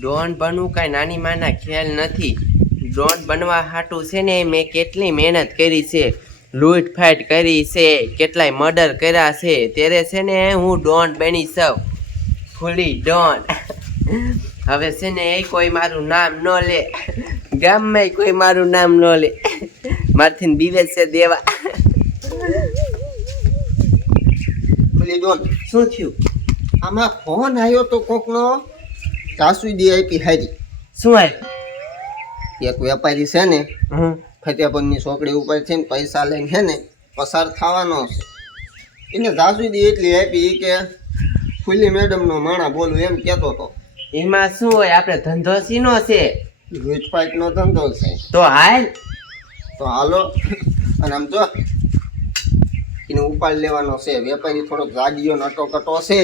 Don બનવું કાંઈ નાની માના ખ્યાલ નથી. ડ્રોન બનવા હાટું છે ને મેં કેટલી મહેનત કરી છે. લૂંટ ફાઇટ કરી છે, કેટલાય મર્ડર કર્યા છે. ત્યારે છે ને હું ડોન બની સૌ ફૂલી ડોન. હવે છે ને એ કોઈ મારું નામ ન લે. ગામમાં કોઈ મારું નામ ન લે. મારથી બીવે છે દેવા. ફૂલી ડોન, શું થયું? આમાં ફોન આવ્યો તો કોકનો? સાસુદી આપી હારી. શું આય એક વેપારી છે ને ફતેપુરની છોકરી ઉપર છે ને પૈસા લઈને છે ને પસાર થવાનો છે. એને સાસુદી એટલી આપી કે ફૂલી મેડમનો માણા બોલું એમ કહેતો હતો. એમાં શું હોય? આપણે ધંધો સીનો છે? લૂંટફાટનો ધંધો છે. તો હાલ? તો હાલો. અને આમ જો એને ઉપાડ લેવાનો છે. વેપારી થોડોક જાગ્યો નટો કટો છે.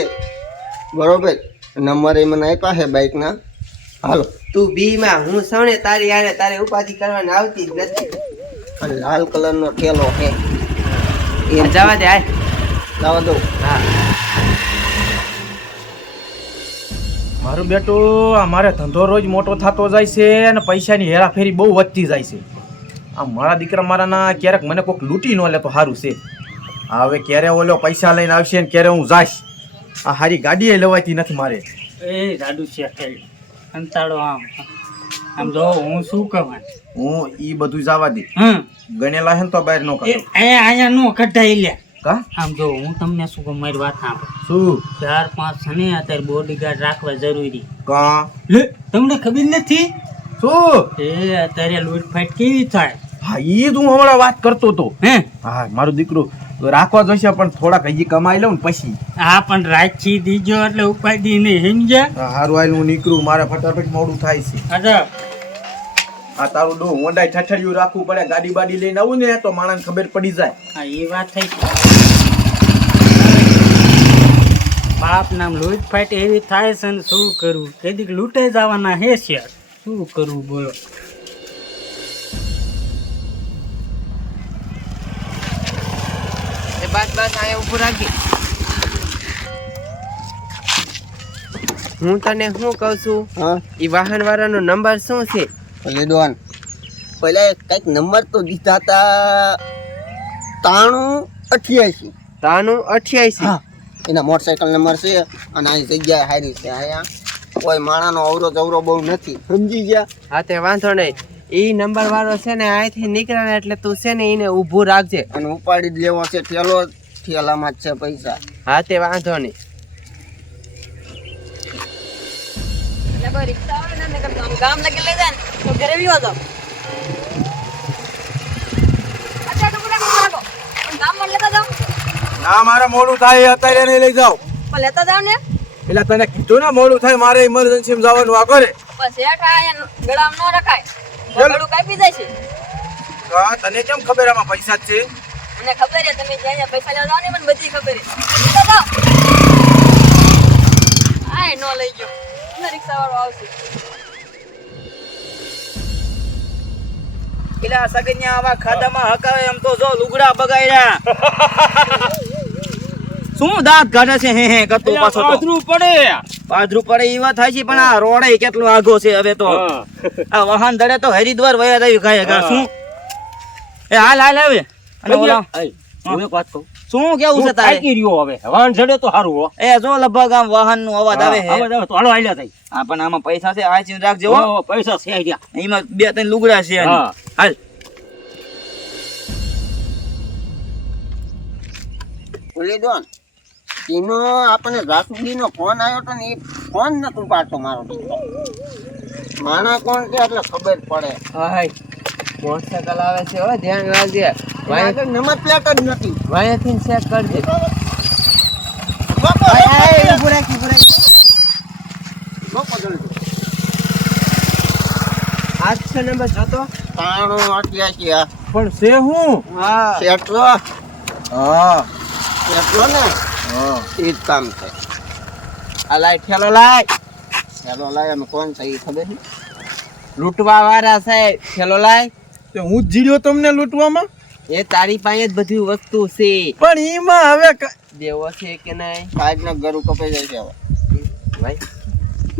બરોબર? નંબર એ મને આપ્યા છે બાઇકના. હાલો. તું બી માં હું સણે તારી આરે તારે ઉપાધિ કરવાની આવતી જ નથી. અને લાલ કલરનો ઠેલો છે. એ જવા દે આય જવા દઉં. હા. મારું બેટું આ મારે ધંધો રોજ મોટો થતો જાય છે અને પૈસાની હેરાફેરી બહુ વધતી જાય છે. આ મારા દીકરા મારાના ક્યારેક મને કોઈક લૂંટી ન લે તો સારું છે. હવે ક્યારે ઓલો પૈસા લઈને આવશે ને ક્યારે હું જાઈશ? આ હારી ગાડી લેવાતી નથી મારે. એ જાડુ છે કંટાળો આમ. આમ જો હું શું કહું હું ઈ બધું જવા દે. ગણેલા હે ને તો બહાર નો એ કાઢો અહીંયા અહીંયા નો કઢાઈ લે. કા? આમ જો હું તમને શું કહું મારી વાત સાંભળો. શું? ચાર પાંચ છે ને અત્યારે બોડીગાર્ડ રાખવા જરૂરી. કા? લે તમને ખબર નથી? શું? એ અત્યારે લૂંટફાટ કેવી થાય? હા ઈ જ હું હમણાં વાત કરતો તો હે? હા મારો દીકરું રાખવા જોઈશે પણ થોડાક હજી કમાઈ લઉં પછી. હા પણ રાખી દીજો એટલે ઉપાડી નહીં સમજ્યા હા, હારું આયલું હું નીકળું મારે ફટાફટ મોડું થાય છે. અચ્છા. આ તારું ડો હોન્ડાઈ ઠઠડિયું રાખવું પડે ગાડી બાડી લઈને આવું ને તો માણસ ખબર પડી જાય. હા એ વાત થઈ. બાપ નામ લૂંટફાટ એવી થાય છે ને શું કરવું કેદીક લૂંટે જવાના હે છે શું કરવું બોલો? અહીંયા ઊભું રાખી. હું તને શું કહું છું? હા. વાહન વાહન વાળાનો નંબર શું છે? ભલે ડોન પેલા કંઈક નંબર તો દીધા હતા તાણું અઠ્યાસી. તાનું અઠ્યાસી? એના મોટરસાયકલ નંબર છે અને આ જગ્યાએ હારી છે. અહીંયા કોઈ માણાનો અવરો જવરો બહુ નથી. સમજી ગયા? હા તે વાંધો નહીં. એ નંબર વાળો છે ને અહીંથી નીકળે ને એટલે તું છે ને એને ઊભું રાખજે. અને ઉપાડી જ લેવો છે ઠેલો. ઠેલામાં જ છે પૈસા. હા તે વાંધો નહીં. ગમે લગી લઈ જાય ને તો ઘરે બી ના મારે મોડું થાય અત્યારે નહીં લઈ જાવ પણ લેતા જાવ ને. એટલે તને કીધું ને મોડું થાય મારે ઇમરજન્સી જવાનું આ કરે બસ હેઠ આયા ગળામ ન રખાય. ગળું કાપી જાય છે. તને કેમ ખબર આમાં પૈસા જ છે? મને ખબર છે તમે જ્યાં જ્યાં પૈસા લેવા જાવ ને મને બધી ખબર છે. નો લઈ ગયો. રિક્ષા વાળો આવશે. પેલા સગન્યા આવા ખાડામાં હકાવે એમ તો જો લુગડા બગાડ્યા. શું દાંત કાઢે છે હે હે કરતો પાછો પડે. પાદરું પડે એવા થાય છે પણ આ રોડે કેટલો આગો છે હવે તો. આ વાહન દડે તો હરિદ્વાર વયા રહ્યું ખાય શું? એ હાલ હાલ હવે. અને ઓલા હું. એક વાત કહું? શું કેવું છે તારે? થાકી રહ્યો હવે. વાહન ચડે તો સારું હો. એ જો લગભગ આમ વાહન નો અવાજ આવે હા, છે હવે તો હાલો હાલ્યા થાય હા પણ આમાં પૈસા છે આ ચીજ રાખજો હો. હો, પૈસા છે રહ્યા એમાં બે ત્રણ લુગડા છે હા. હાલ. બોલી ડોન એનો આપણને જાસુદીનો ફોન આવ્યો હતો ને એ ફોન નતું પાડતો મારો દીકરો. માણા કોણ છે એટલે ખબર પડે. હાય. મોટરસાયકલ આવે છે હવે ધ્યાન રાખજે. વાય આગળ નંબર પ્લેટ જ નથી. વાયાથી ચેક કરજે. આઠસો નંબર જોતો. ત્રાણું અઠ્યાસી આ. પણ છે હું? હા. શેઠલો હા. શેઠલો ને? હા. એ જ કામ છે. આ લાય ઠેલો લાય. ચાલો લાય અમે કોણ છે એ ખબર નહીં લૂંટવા વાળા સાહેબ ઠેલો લાય. તે હું જ જીડ્યો તમને લૂંટવામાં? એ તારી પાસે જ બધી વસ્તુ છે. પણ એમાં હવે દેવો છે કે નહીં? કાજ ના ગરુ કપાઈ જાય છે હવે. ભાઈ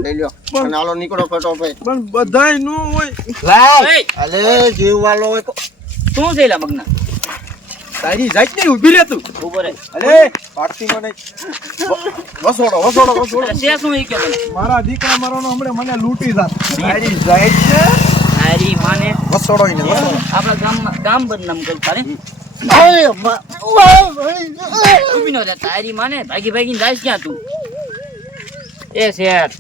લઈ લ્યો. પણ હાલો નીકળો ફટોફટ પણ બધાય નો હોય. ભાઈ અલે જીવવાલો હોય તો શું છે લા મગના તારી જાત નહીં ઊભી રહે તું. ઊભો રે અલે પાર્ટી મને વસોડો વસોડો વસોડો. તે શું ઈ કે મારા દીકરા મારો હમણે મને લૂંટી જાત. તારી જાત છે? તારી માને. વસોડો આપણા ગામમાં ગામ બદનામ કરું તારે ઊભી નો તારી માને. ભાગી ભાગીને જાય ક્યાં તું? એ શેઠ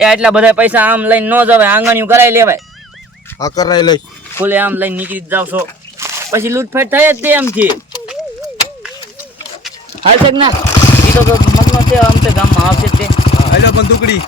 એ આટલા બધા પૈસા આમ લઈને ન જવાય આંગણિયું કરાવી લેવાય. આ કરાવી લઈ ખુલે આમ લઈને નીકળી જાવ છો. પછી લૂંટફાટ થાય જ તે એમથી. હાલ છે ના? એ તો મગનો તે આમ તે ગામમાં આવશે તે. આલ્યા બંદૂકડી